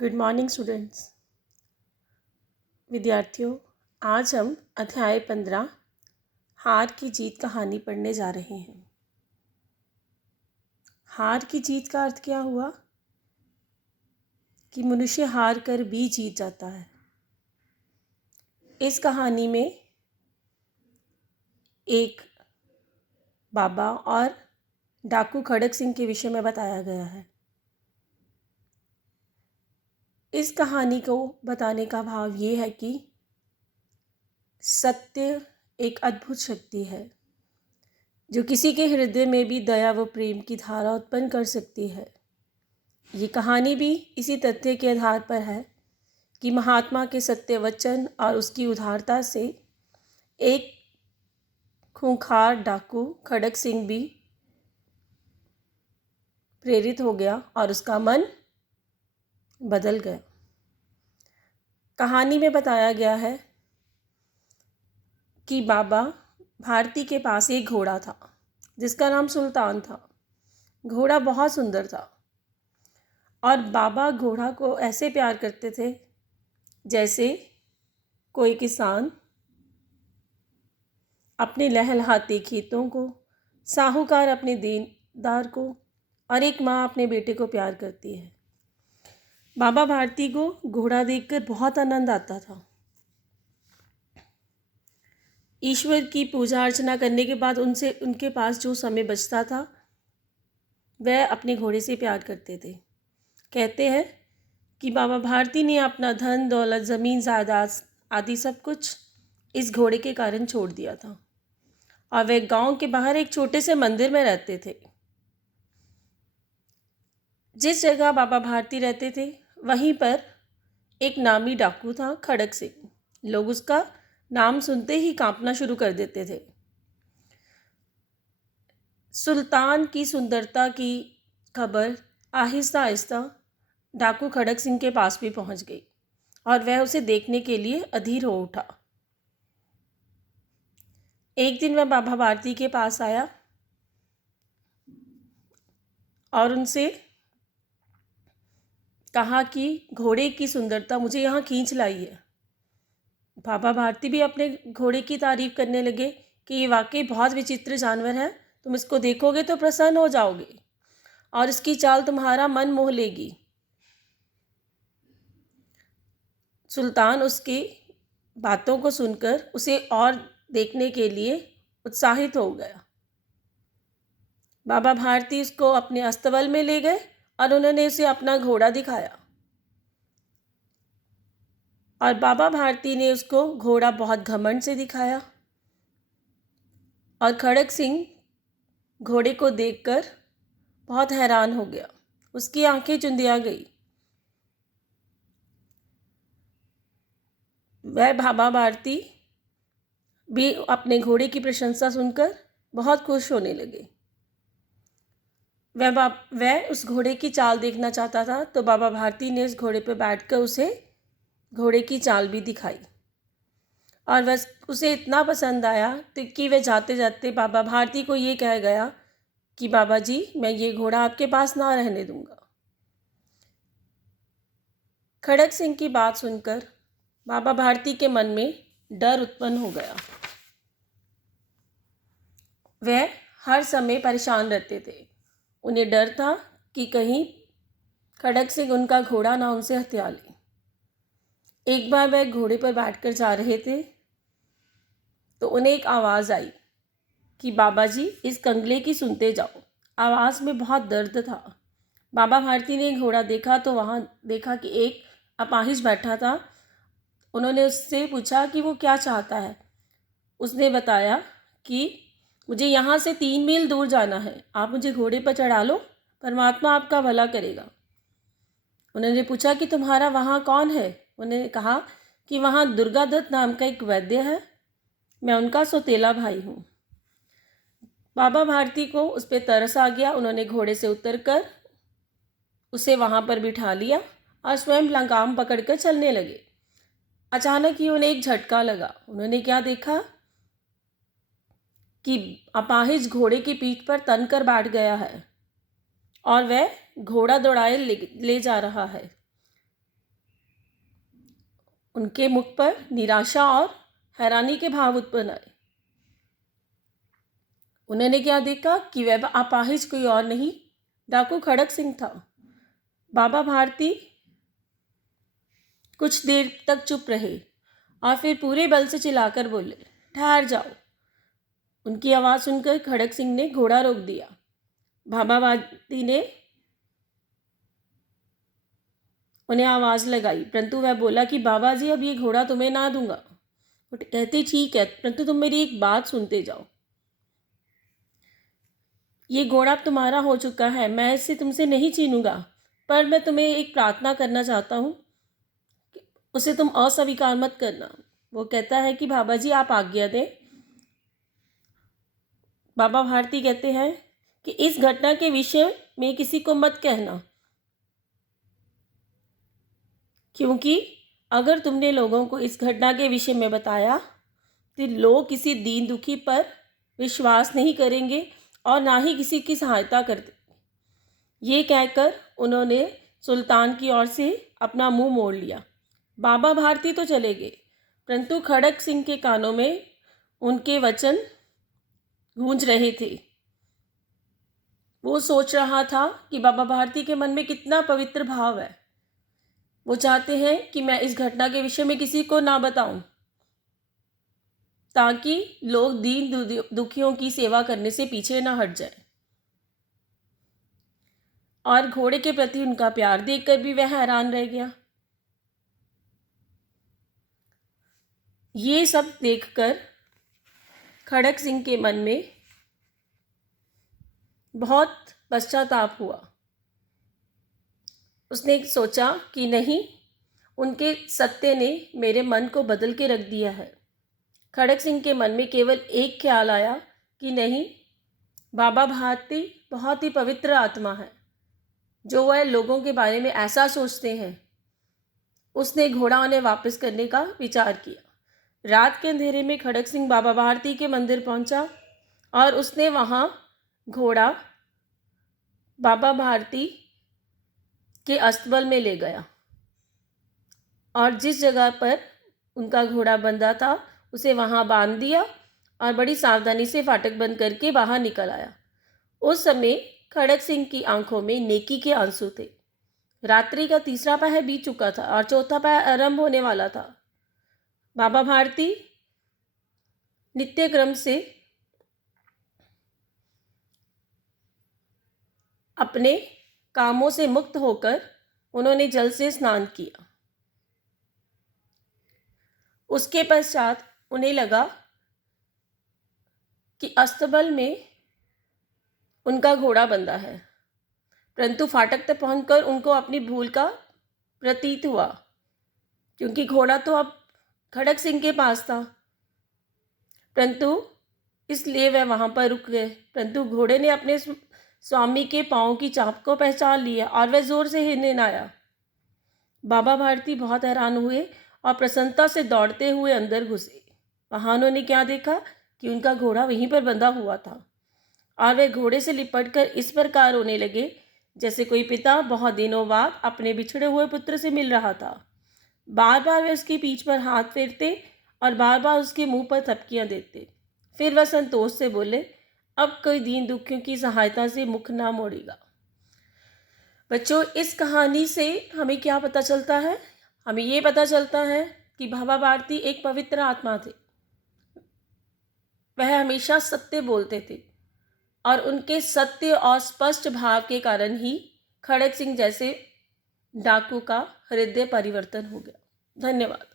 Good morning students. विद्यार्थियों, आज हम अध्याय 15 हार की जीत कहानी पढ़ने जा रहे हैं। हार की जीत का अर्थ क्या हुआ कि मनुष्य हार कर भी जीत जाता है। इस कहानी में एक बाबा और डाकू खड़क सिंह के विषय में बताया गया है। इस कहानी को बताने का भाव ये है कि सत्य एक अद्भुत शक्ति है जो किसी के हृदय में भी दया व प्रेम की धारा उत्पन्न कर सकती है। ये कहानी भी इसी तथ्य के आधार पर है कि महात्मा के सत्य वचन और उसकी उदारता से एक खूंखार डाकू खड़क सिंह भी प्रेरित हो गया और उसका मन बदल गया। कहानी में बताया गया है कि बाबा भारती के पास एक घोड़ा था जिसका नाम सुल्तान था। घोड़ा बहुत सुंदर था और बाबा घोड़ा को ऐसे प्यार करते थे जैसे कोई किसान अपने लहलहाते खेतों को, साहूकार अपने देनदार को और एक माँ अपने बेटे को प्यार करती है। बाबा भारती को घोड़ा देखकर बहुत आनंद आता था। ईश्वर की पूजा अर्चना करने के बाद उनके पास जो समय बचता था वह अपने घोड़े से प्यार करते थे। कहते हैं कि बाबा भारती ने अपना धन दौलत ज़मीन जायदाद आदि सब कुछ इस घोड़े के कारण छोड़ दिया था और वे गांव के बाहर एक छोटे से मंदिर में रहते थे। जिस जगह बाबा भारती रहते थे वहीं पर एक नामी डाकू था, खड़क सिंह। लोग उसका नाम सुनते ही कांपना शुरू कर देते थे। सुल्तान की सुंदरता की खबर आहिस्ता आहिस्ता डाकू खड़क सिंह के पास भी पहुंच गई और वह उसे देखने के लिए अधीर हो उठा। एक दिन वह बाबा भारती के पास आया और उनसे कहा कि घोड़े की सुंदरता मुझे यहाँ खींच लाई है। बाबा भारती भी अपने घोड़े की तारीफ करने लगे कि ये वाकई बहुत विचित्र जानवर है, तुम इसको देखोगे तो प्रसन्न हो जाओगे और इसकी चाल तुम्हारा मन मोह लेगी। सुल्तान उसकी बातों को सुनकर उसे और देखने के लिए उत्साहित हो गया। बाबा भारती उसको अपने अस्तबल में ले गए और उन्होंने उसे अपना घोड़ा दिखाया और बाबा भारती ने उसको घोड़ा बहुत घमंड से दिखाया और खड़क सिंह घोड़े को देखकर बहुत हैरान हो गया। उसकी आंखें चुंधिया गई। वह बाबा भारती भी अपने घोड़े की प्रशंसा सुनकर बहुत खुश होने लगे। वह उस घोड़े की चाल देखना चाहता था तो बाबा भारती ने उस घोड़े पर बैठकर उसे घोड़े की चाल भी दिखाई और वह उसे इतना पसंद आया कि वह जाते जाते बाबा भारती को ये कह गया कि बाबा जी, मैं ये घोड़ा आपके पास ना रहने दूंगा। खड़क सिंह की बात सुनकर बाबा भारती के मन में डर उत्पन्न हो गया। वह हर समय परेशान रहते थे। उन्हें डर था कि कहीं खड़क सिंह उनका घोड़ा ना उनसे हथिया ले। एक बार वह घोड़े पर बैठकर जा रहे थे तो उन्हें एक आवाज़ आई कि बाबा जी, इस कंगले की सुनते जाओ। आवाज़ में बहुत दर्द था। बाबा भारती ने घोड़ा देखा तो वहाँ देखा कि एक अपाहिज बैठा था। उन्होंने उससे पूछा कि वो क्या चाहता है। उसने बताया कि मुझे यहाँ से 3 मील दूर जाना है, आप मुझे घोड़े पर चढ़ा लो, परमात्मा आपका भला करेगा। उन्होंने पूछा कि तुम्हारा वहाँ कौन है। उन्होंने कहा कि वहाँ दुर्गा दत्त नाम का एक वैद्य है, मैं उनका सौतेला भाई हूँ। बाबा भारती को उस पर तरस आ गया। उन्होंने घोड़े से उतरकर उसे वहाँ पर बिठा लिया और स्वयं लगाम पकड़कर चलने लगे। अचानक ही उन्हें एक झटका लगा। उन्होंने क्या देखा कि अपाहिज घोड़े की पीठ पर तनकर बैठ गया है और वह घोड़ा दौड़ाए ले जा रहा है। उनके मुख पर निराशा और हैरानी के भाव उत्पन्न आए। उन्होंने क्या देखा कि वह अपाहिज कोई और नहीं, डाकू खड़क सिंह था। बाबा भारती कुछ देर तक चुप रहे और फिर पूरे बल से चिल्लाकर बोले, ठहर जाओ। उनकी आवाज़ सुनकर खड़क सिंह ने घोड़ा रोक दिया। बाबा भारती ने उन्हें आवाज़ लगाई, परंतु वह बोला कि बाबा जी, अब ये घोड़ा तुम्हें ना दूंगा। वो कहते, ठीक है, परंतु तुम मेरी एक बात सुनते जाओ। ये घोड़ा अब तुम्हारा हो चुका है, मैं इसे तुमसे नहीं छीनूंगा, पर मैं तुम्हें एक प्रार्थना करना चाहता हूँ, उसे तुम अस्वीकार मत करना। वो कहता है कि बाबा जी आप आज्ञा दें। बाबा भारती कहते हैं कि इस घटना के विषय में किसी को मत कहना, क्योंकि अगर तुमने लोगों को इस घटना के विषय में बताया तो लोग किसी दीन दुखी पर विश्वास नहीं करेंगे और ना ही किसी की सहायता करते। ये कहकर उन्होंने सुल्तान की ओर से अपना मुंह मोड़ लिया। बाबा भारती तो चले गए, परंतु खड़क सिंह के कानों में उनके वचन गूंज रहे थे। वो सोच रहा था कि बाबा भारती के मन में कितना पवित्र भाव है। वो चाहते हैं कि मैं इस घटना के विषय में किसी को ना बताऊं, ताकि लोग दीन दुखियों की सेवा करने से पीछे ना हट जाए। और घोड़े के प्रति उनका प्यार देखकर भी वह हैरान रह गया। ये सब देखकर खड़क सिंह के मन में बहुत पश्चाताप हुआ। उसने सोचा कि नहीं, उनके सत्य ने मेरे मन को बदल के रख दिया है। खड़क सिंह के मन में केवल एक ख्याल आया कि नहीं, बाबा भारती बहुत ही पवित्र आत्मा है, जो वह लोगों के बारे में ऐसा सोचते हैं। उसने घोड़ा उन्हें वापस करने का विचार किया। रात के अंधेरे में खड़क सिंह बाबा भारती के मंदिर पहुंचा और उसने वहां घोड़ा बाबा भारती के अस्तबल में ले गया और जिस जगह पर उनका घोड़ा बंधा था उसे वहां बांध दिया और बड़ी सावधानी से फाटक बंद करके बाहर निकल आया। उस समय खड़क सिंह की आंखों में नेकी के आंसू थे। रात्रि का तीसरा पहर बीत चुका था और चौथा पहर आरंभ होने वाला था। बाबा भारती नित्य क्रम से अपने कामों से मुक्त होकर उन्होंने जल से स्नान किया। उसके पश्चात उन्हें लगा कि अस्तबल में उनका घोड़ा बंधा है, परंतु फाटक तक पहुंचकर उनको अपनी भूल का प्रतीत हुआ, क्योंकि घोड़ा तो अब खड़क सिंह के पास था। परंतु इसलिए वह वहां पर रुक गए, परंतु घोड़े ने अपने स्वामी के पांव की चाप को पहचान लिया और वह जोर से हिरने आया। बाबा भारती बहुत हैरान हुए और प्रसन्नता से दौड़ते हुए अंदर घुसे। वहां उन्होंने क्या देखा कि उनका घोड़ा वहीं पर बंधा हुआ था और वे घोड़े से लिपटकर इस प्रकार रोने लगे जैसे कोई पिता बहुत दिनों बाद अपने बिछड़े हुए पुत्र से मिल रहा था। बार बार वे उसकी पीठ पर हाथ फेरते और बार बार उसके मुंह पर थपकियां देते। फिर वह संतोष से बोले, अब कोई दीन दुखियों की सहायता से मुख ना मोड़ेगा। बच्चों, इस कहानी से हमें क्या पता चलता है? हमें ये पता चलता है कि बाबा भारती एक पवित्र आत्मा थे। वह हमेशा सत्य बोलते थे और उनके सत्य और स्पष्ट भाव के कारण ही खड़क सिंह जैसे डाकू का हृदय परिवर्तन हो गया। धन्यवाद।